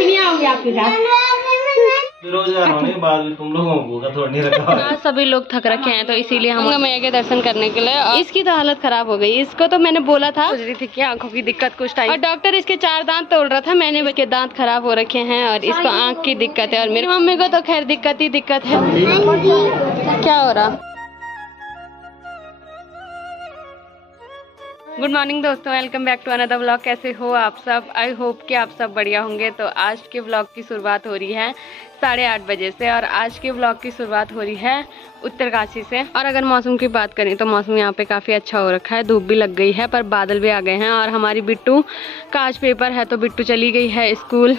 भी नहीं आऊंगी आपके साथ। बेरोजगार होने के बाद भी तुम लोगों को थोड़ा नहीं रखा है। सभी लोग थक रखे हैं तो इसीलिए हम गंगा मैया के दर्शन करने के लिए। और इसकी तो हालत खराब हो गई। इसको तो मैंने बोला था, सोच रही थी कि आंखों की दिक्कत कुछ टाइम, और डॉक्टर इसके 4 दांत तोड़ रहा था। मैंने इसके दांत खराब हो रखे हैं और इसको आंख की दिक्कत है। और मेरी मम्मी को तो खैर दिक्कत ही दिक्कत है। क्या हो रहा? गुड मॉर्निंग दोस्तों, welcome back to another vlog. कैसे हो आप सब? आई होप कि आप सब बढ़िया होंगे। तो आज के व्लॉग की शुरुआत हो रही है 8:30 बजे से और आज के व्लॉग की शुरुआत हो रही है उत्तरकाशी से। और अगर मौसम की बात करें तो मौसम यहाँ पे काफ़ी अच्छा हो रखा है। धूप भी लग गई है पर बादल भी आ गए हैं। और हमारी बिट्टू का आज पेपर है तो बिट्टू चली गई है स्कूल।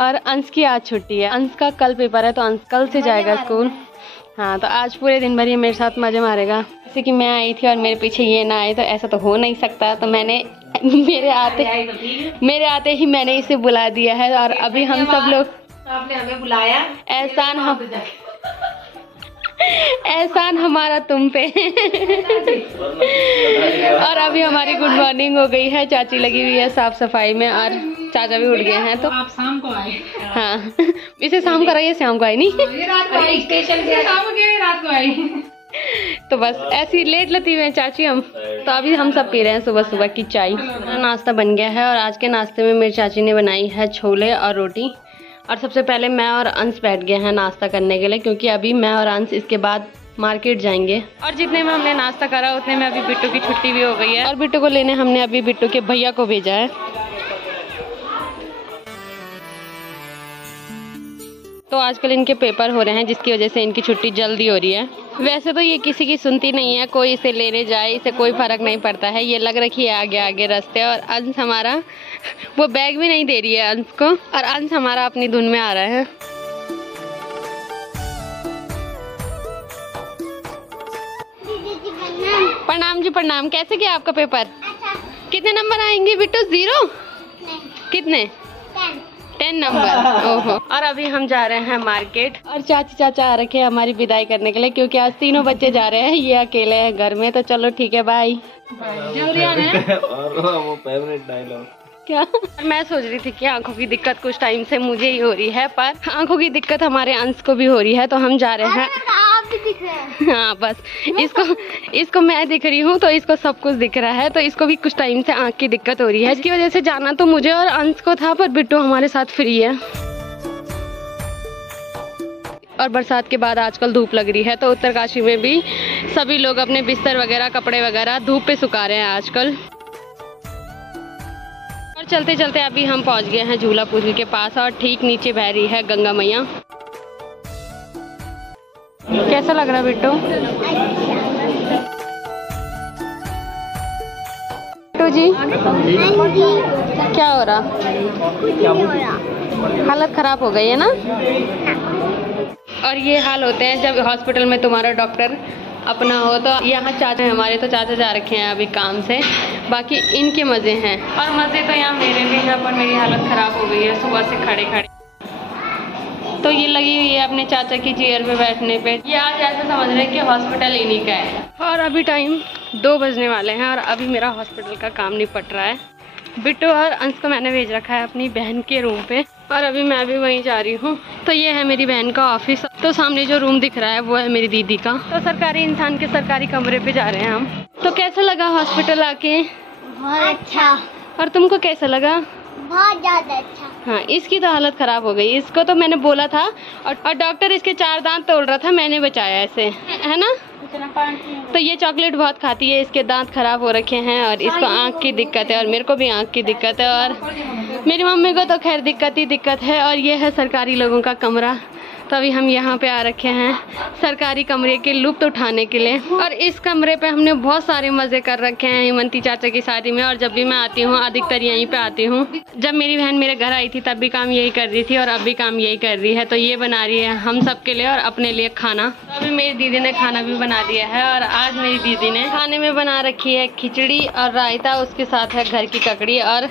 और अंश की आज छुट्टी है। अंश का कल पेपर है तो अंश कल से जाएगा स्कूल। हाँ, तो आज पूरे दिन भर ये मेरे साथ मजे मारेगा। जैसे कि मैं आई थी और मेरे पीछे ये ना आए तो ऐसा तो हो नहीं सकता। तो मैंने मेरे आते ही मैंने इसे बुला दिया है। और अभी हम सब लोग, आपने हमें बुलाया, एहसान हमारा तुम पे। और अभी हमारी गुड मॉर्निंग हो गई है। चाची लगी हुई है साफ सफाई में और चाचा भी उठ गए हैं। तो आप शाम को आए। हाँ, इसे शाम को आइए, शाम को आई नहीं, ये रात को आई, स्टेशन से शाम को रात को आई। तो बस ऐसी लेट लती हुए हैं चाची हम। तो अभी हम सब पी रहे हैं सुबह सुबह की चाय। नाश्ता बन गया है और आज के नाश्ते में मेरी चाची ने बनाई है छोले और रोटी। और सबसे पहले मैं और अंश बैठ गए हैं नाश्ता करने के लिए, क्योंकि अभी मैं और अंश इसके बाद मार्केट जाएंगे। और जितने में हमने नाश्ता करा उतने में अभी बिट्टू की छुट्टी भी हो गई है। और बिट्टू को लेने हमने अभी बिट्टू के भैया को भेजा है। तो आजकल इनके पेपर हो रहे हैं जिसकी वजह से इनकी छुट्टी जल्दी हो रही है। वैसे तो ये किसी की सुनती नहीं है, कोई इसे लेने जाए इसे कोई फर्क नहीं पड़ता है। ये लग रखी है आगे आगे रास्ते। और अंश हमारा वो बैग भी नहीं दे रही है अंश को। और अंश हमारा अपनी धुन में आ रहा है। प्रणाम जी, प्रणाम। कैसे गया आपका पेपर? कितने नंबर आएंगे बिट्टू? 0? कितने? 10 नंबर। ओहो। और अभी हम जा रहे हैं मार्केट। और चाची चाचा आ रखे हैं हमारी विदाई करने के लिए, क्योंकि आज तीनों बच्चे जा रहे हैं, ये अकेले हैं घर में। तो चलो ठीक है, बाय। और वो फेवरेट डायलॉग क्या? मैं सोच रही थी कि आंखों की दिक्कत कुछ टाइम से मुझे ही हो रही है, पर आंखों की दिक्कत हमारे अंश को भी हो रही है। तो हम जा रहे हैं। आप भी दिख रहे हैं। हाँ, बस इसको मैं दिख रही हूँ तो इसको सब कुछ दिख रहा है। तो इसको भी कुछ टाइम से आंख की दिक्कत हो रही है। इसकी वजह से जाना तो मुझे और अंश को था, पर बिट्टू हमारे साथ फ्री है। और बरसात के बाद आजकल धूप लग रही है तो उत्तरकाशी में भी सभी लोग अपने बिस्तर वगैरह कपड़े वगैरह धूप पे सुखा रहे हैं आजकल। और चलते चलते अभी हम पहुंच गए हैं झूला पुल के पास और ठीक नीचे बह रही है गंगा मैया। कैसा लग रहा है बिट्टू? बिट्टू जी क्या हो रहा? हालत खराब हो गई है ना? और ये हाल होते हैं जब हॉस्पिटल में तुम्हारा डॉक्टर अपना हो। तो यहाँ चाचा हमारे तो चाचा जा रखे हैं अभी काम से, बाकी इनके मजे हैं। और मजे तो यहाँ मेरे भी हैं, पर मेरी हालत खराब हो गई है सुबह से खड़े खड़े। तो ये लगी हुई है अपने चाचा की चेयर पे बैठने पे। ये आज ऐसा समझ रहे हैं कि हॉस्पिटल इन्हीं का है। और अभी टाइम 2 बजने वाले हैं और अभी मेरा हॉस्पिटल का काम निपट रहा है। बिट्टू और अंश को मैंने भेज रखा है अपनी बहन के रूम पे और अभी मैं भी वहीं जा रही हूँ। तो ये है मेरी बहन का ऑफिस। तो सामने जो रूम दिख रहा है वो है मेरी दीदी का। तो सरकारी इंसान के सरकारी कमरे पे जा रहे हैं हम। तो कैसा लगा हॉस्पिटल आके? बहुत अच्छा। और तुमको कैसा लगा? बहुत ज्यादा अच्छा। हाँ, इसकी तो हालत खराब हो गई। इसको तो मैंने बोला था और डॉक्टर इसके 4 दांत तोड़ रहा था, मैंने बचाया इसे, है ना? तो ये चॉकलेट बहुत खाती है, इसके दांत खराब हो रखे हैं और इसको आँख की दिक्कत है और मेरे को भी आँख की दिक्कत है और मेरी मम्मी को तो खैर दिक्कत ही दिक्कत है। और ये है सरकारी लोगों का कमरा। तो अभी हम यहाँ पे आ रखे हैं सरकारी कमरे के लुत्फ उठाने के लिए। और इस कमरे पे हमने बहुत सारे मज़े कर रखे हैं हेमंती चाचा की शादी में। और जब भी मैं आती हूँ अधिकतर यहीं पे आती हूँ। जब मेरी बहन मेरे घर आई थी तब भी काम यही कर रही थी और अब भी काम यही कर रही है। तो ये बना रही है हम सब के लिए और अपने लिए खाना। तो अभी मेरी दीदी ने खाना भी बना दिया है और आज मेरी दीदी ने खाने में बना रखी है खिचड़ी और रायता, उसके साथ है घर की ककड़ी और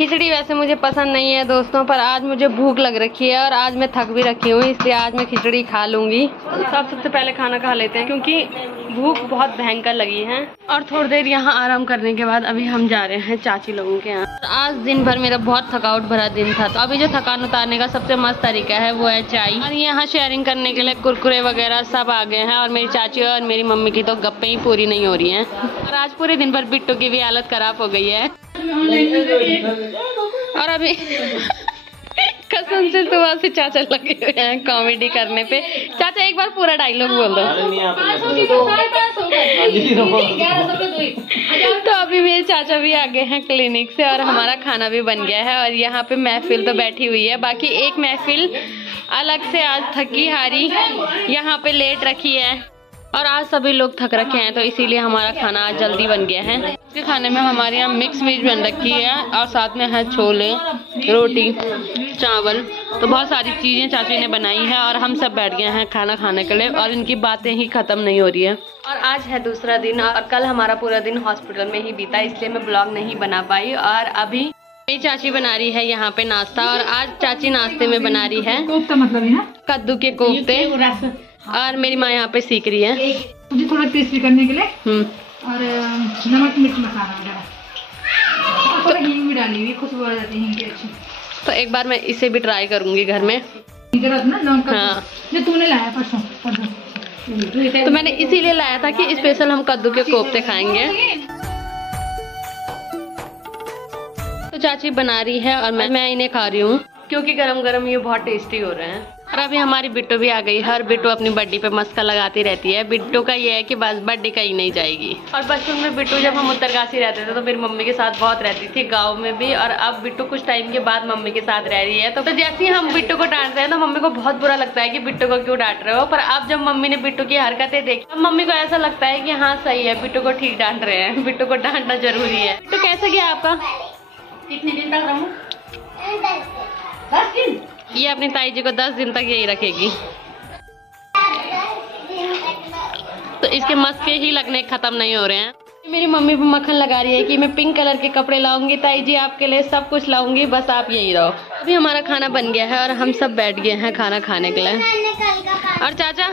खिचड़ी वैसे मुझे पसंद नहीं है दोस्तों, पर आज मुझे भूख लग रखी है और आज मैं थक भी रखी हूँ, इसलिए आज मैं खिचड़ी खा लूँगी। सबसे पहले खाना खा लेते हैं क्योंकि भूख बहुत भयंकर लगी है। और थोड़ी देर यहाँ आराम करने के बाद अभी हम जा रहे हैं चाची लोगों के यहाँ। आज दिन भर मेरा बहुत थकावट भरा दिन था, तो अभी जो थकान उतारने का सबसे मस्त तरीका है वो है चाय। और यहाँ शेयरिंग करने के लिए कुरकुरे वगैरह सब आ गए हैं और मेरी चाची और मेरी मम्मी की तो गप्पे ही पूरी नहीं हो रही हैं। और आज पूरे दिन भर बिट्टू की भी हालत खराब हो गई है। और अभी कसम से सुबह से चाचा लगे हुए हैं कॉमेडी करने पे। चाचा एक बार पूरा डायलॉग बोल दो। तो अभी मेरे चाचा भी आ गए हैं क्लिनिक से और हमारा खाना भी बन गया है। और यहाँ पे महफिल तो बैठी हुई है, बाकी एक महफिल अलग से आज थकी हारी यहाँ पे लेट रखी है। और आज सभी लोग थक रखे हैं तो इसीलिए हमारा खाना आज जल्दी बन गया है। इसके खाने में हमारे यहाँ मिक्स वेज बन रखी है और साथ में है छोले, रोटी, चावल, तो बहुत सारी चीज़ें चाची ने बनाई है। और हम सब बैठ गए हैं खाना खाने के लिए और इनकी बातें ही ख़त्म नहीं हो रही है। और आज है दूसरा दिन और कल हमारा पूरा दिन हॉस्पिटल में ही बीता, इसलिए मैं ब्लॉग नहीं बना पाई। और अभी मेरी चाची बना रही है यहाँ पे नाश्ता और आज चाची नाश्ते में बना रही है कोफ्ता, मतलब है कद्दू के कोफ्ते। और मेरी माँ यहाँ पे सीख रही है मुझे थोड़ा टेस्टी करने के लिए और नमक मिर्च मसाला वगैरह, थोड़ा हींग भी डाली हुई, खुशबू आ जाती है हींग की अच्छी। तो एक बार मैं इसे भी ट्राई करूंगी घर में। इधर ना नमक का हाँ, जो तूने लाया परसों तो मैंने इसीलिए लाया था कि स्पेशल हम कद्दू के कोफ्ते खाएंगे। तो चाची बना रही है और मैं इन्हें खा रही हूँ क्योंकि गरम गरम ये बहुत टेस्टी हो रहे हैं। और अभी हमारी बिट्टू भी आ गई है और बिट्टू अपनी बर्थडे पे मस्का लगाती रहती है। बिट्टू का ये है कि बस बर्थडे कहीं नहीं जाएगी। और बचपन में बिट्टू जब हम उत्तरकाशी रहते थे तो मेरी मम्मी के साथ बहुत रहती थी, गांव में भी। और अब बिट्टू कुछ टाइम के बाद मम्मी के साथ रह रही है, तो जैसे ही हम बिट्टू को डांट रहे हैं तो मम्मी को बहुत बुरा लगता है कि बिट्टू को क्यों डांट रहे हो। पर अब जब मम्मी ने बिट्टू की हरकतें देखी तब मम्मी को ऐसा लगता है कि हाँ सही है, बिट्टू को ठीक डांट रहे हैं, बिट्टू को डांटना जरूरी है। तो कैसा गया आपका? कितने दिन तक रहूं? 10 दिन। ये अपनी ताई जी को 10 दिन तक यही रखेगी। तो इसके मस्के ही लगने खत्म नहीं हो रहे हैं। मेरी मम्मी भी मक्खन लगा रही है कि मैं पिंक कलर के कपड़े लाऊंगी ताई जी, आपके लिए सब कुछ लाऊंगी, बस आप यही रहो। अभी हमारा खाना बन गया है और हम सब बैठ गए हैं खाना खाने के लिए। और चाचा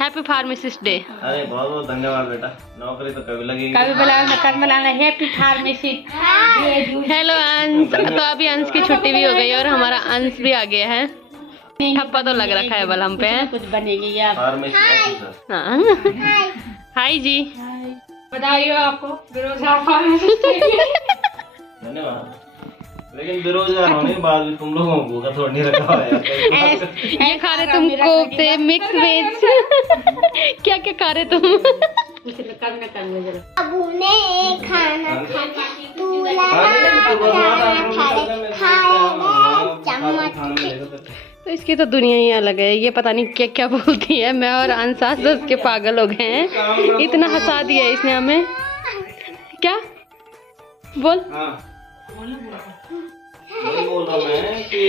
हैप्पी फार्मासिस्ट डे। अरे बहुत बहुत धन्यवाद बेटा, नौकरी तो कभी लगेगी। कभी बुलाना कल बुलाना हैप्पी फार्मासिस्ट। हेलो अंश। तो अभी अंश की छुट्टी भी हो गई और हमारा अंश भी आ गया है। ठप्पा तो लग रखा है बल हम पे। कुछ बनेगी यार। हाँ हाय जी, बताइए आपको बेरोजगार फार्मासिस्ट। धन्यवाद। लेकिन बेरोजगार होने के बाद भी तुम लोगों को भूखा थोड़ा नहीं रखा है। ये खा रहे तुम कोफ्ते, मिक्स वेज, क्या क्या खा रहे तुम? अबू ने खाना तो इसकी तो दुनिया ही अलग है, ये पता नहीं क्या क्या बोलती है। मैं और अंसास दस के पागल हो गए हैं, इतना हंसा दिया इसने हमें। क्या बोल? बोल रहा मैं कि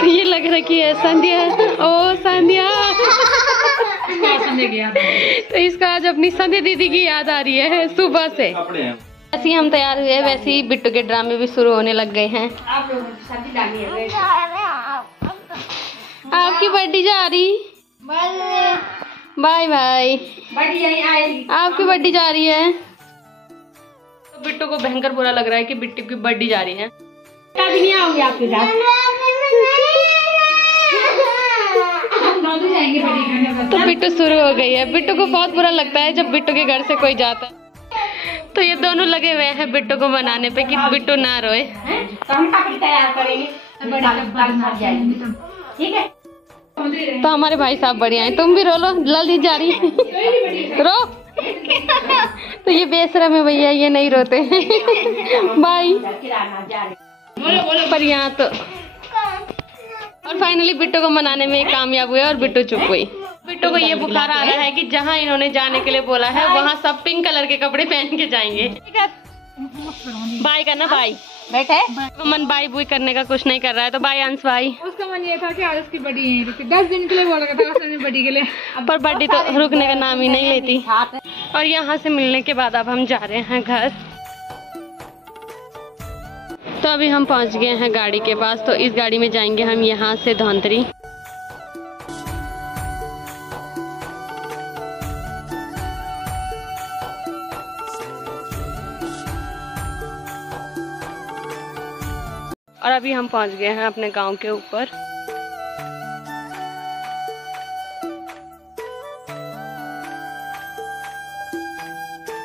तो ये लग रखी है संध्या। ओ संध्या। तो इसका आज अपनी संध्या दीदी की याद आ रही है सुबह से। जैसे ही हम तैयार हुए वैसे ही बिट्टू के ड्रामे भी शुरू होने लग गए हैं। आप लोगों की शादी डाली है। आपकी बर्थडे जा रही, बाय बाय। बड़ी यही आएगी। आपकी बर्थडे जा रही है। तो बिट्टू को भयंकर बुरा लग रहा है कि बिट्टू की बर्थडे जा रही है। कभी नहीं आऊंगी आपके साथ। तो बिट्टू शुरू हो गई है। बिट्टू को बहुत बुरा लगता है जब बिट्टू के घर से कोई जाता है। तो ये दोनों लगे हुए हैं बिट्टू को मनाने पे कि बिट्टू ना रोए। तो हम कपड़े तैयार करेंगे, ठीक है? तो हमारे भाई साहब बढ़िया हैं। तुम भी रो लो, ललित जा रही रो। तो ये बेशरम है भैया, ये नहीं रोते हैं। बाय। पर यहाँ तो और फाइनली बिट्टू को मनाने में कामयाब हुए और बिट्टू चुप हुई। बिट्टू को ये बुखार आ रहा है कि जहाँ इन्होंने जाने के लिए बोला है वहाँ सब पिंक कलर के कपड़े पहन के जाएंगे। बाय करना, बाय बैठे। मन बाय बुई करने का कुछ नहीं कर रहा है। तो बाय अंश भाई। उसका मन ये था कि आज उसकी बड़ी है, 10 दिन के लिए बोला था बड़ी के लिए, पर बर्थडे तो रुकने का नाम ही नहीं लेती। और यहाँ से मिलने के बाद अब हम जा रहे हैं घर। तो अभी हम पहुंच गए हैं गाड़ी के पास। तो इस गाड़ी में जाएंगे हम यहाँ से धौंतरी। और अभी हम पहुंच गए हैं अपने गांव के ऊपर।